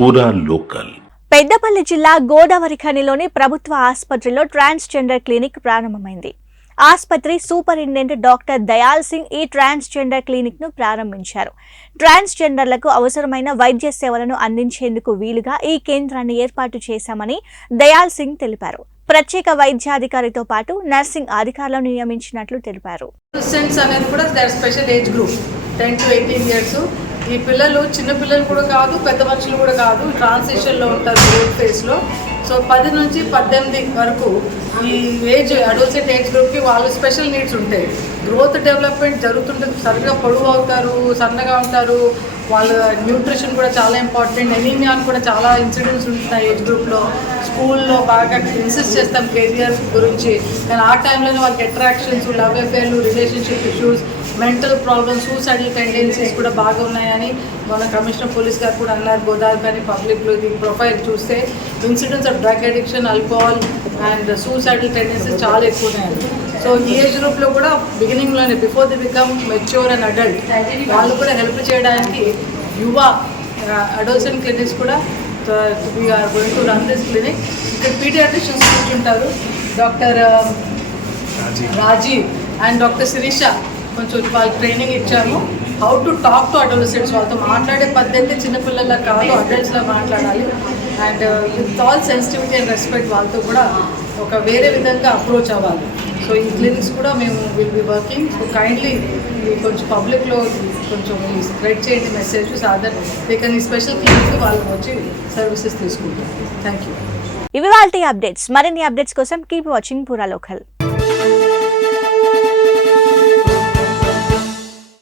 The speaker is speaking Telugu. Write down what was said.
పూరా లోకల్. పెద్దపల్లి జిల్లా గోదావరి ఖనిలోని ప్రభుత్వ ఆసుపత్రిలో ట్రాన్స్జెండర్ క్లినిక్ ప్రారంభమైంది. ఆసుపత్రి సూపరింటెండెంట్ డాక్టర్ దయాల్ సింగ్ ఈ ట్రాన్స్జెండర్ క్లినిక్ ను ప్రారంభించారు. ట్రాన్స్జెండర్లకు అవసరమైన వైద్య సేవలను అందించేందుకు వీలుగా ఈ కేంద్రాన్ని ఏర్పాటు చేశామని దయాల్ సింగ్ తెలిపారు. ప్రత్యేక వైద్యాధికారితో పాటు నర్సింగ్ అధికారులను నియమించినట్లు తెలిపారు. ఈ పిల్లలు చిన్న పిల్లలు కూడా కాదు, పెద్ద మనుషులు కూడా కాదు, ట్రాన్సిషన్లో ఉంటారు గ్రోత్ ఫేజ్లో. సో 10 నుంచి 18 వరకు ఈ అడోలసెంట్ ఏజ్ గ్రూప్కి వాళ్ళు స్పెషల్ నీడ్స్ ఉంటాయి. గ్రోత్ డెవలప్మెంట్ జరుగుతుంటుంది, సరిగ్గా పొడవు అవుతారు, సన్నగా ఉంటారు, వాళ్ళ న్యూట్రిషన్ కూడా చాలా ఇంపార్టెంట్. ఎనీమియా కూడా చాలా ఇన్సిడెంట్స్ ఉంటున్నాయి ఏజ్ గ్రూప్లో. స్కూల్లో బాగా ఇన్సిస్ట్ చేస్తాం కెరియర్ గురించి, కానీ ఆ టైంలోనే వాళ్ళకి అట్రాక్షన్స్, లవ్ అఫేర్లు, relationship issues, mental problems, suicidal tendencies కూడా బాగా ఉన్నాయని మన కమిషనర్ పోలీస్ గారు కూడా అన్నారు. గోదావరి కానీ పబ్లిక్లో ఇది ప్రొఫైల్ చూస్తే incidents of drug addiction, alcohol and suicidal tendencies చాలా ఎక్కువ ఉన్నాయండి. సో ఈ ఏజ్ గ్రూప్లో కూడా బిగినింగ్లోనే before the become mature and adult వాళ్ళు కూడా హెల్ప్ చేయడానికి యువ అడోలసెంట్ క్లినిక్స్ కూడా we're going to run this clinic. ఇక్కడ పీడియాట్రిషియన్స్ కూర్చుంటారు, doctor Rajiv and doctor Sirisha. కొంచెం వాళ్ళకి ట్రైనింగ్ ఇచ్చాము how to talk to adolescents. వాళ్ళతో మాట్లాడే పద్ధతి చిన్నపిల్లల కాదు, అడల్ట్స్లో మాట్లాడాలి. And with all sensitivity and respect వాళ్ళతో కూడా ఒక వేరే విధంగా అప్రోచ్ అవ్వాలి. సో ఈ క్లినిక్స్ కూడా మేము will be working. So kindly కొంచెం పబ్లిక్లో కొంచెం స్ప్రెడ్ చేయండి message, so that they can ఈ స్పెషల్ క్లినిక్కి వాళ్ళు వచ్చి సర్వీసెస్ తీసుకుంటారు. Thank you. ఇవి వాళ్ళ అప్డేట్స్. మరిన్ని అప్డేట్స్ కోసం కీప్ వాచింగ్ పూరా లోకల్.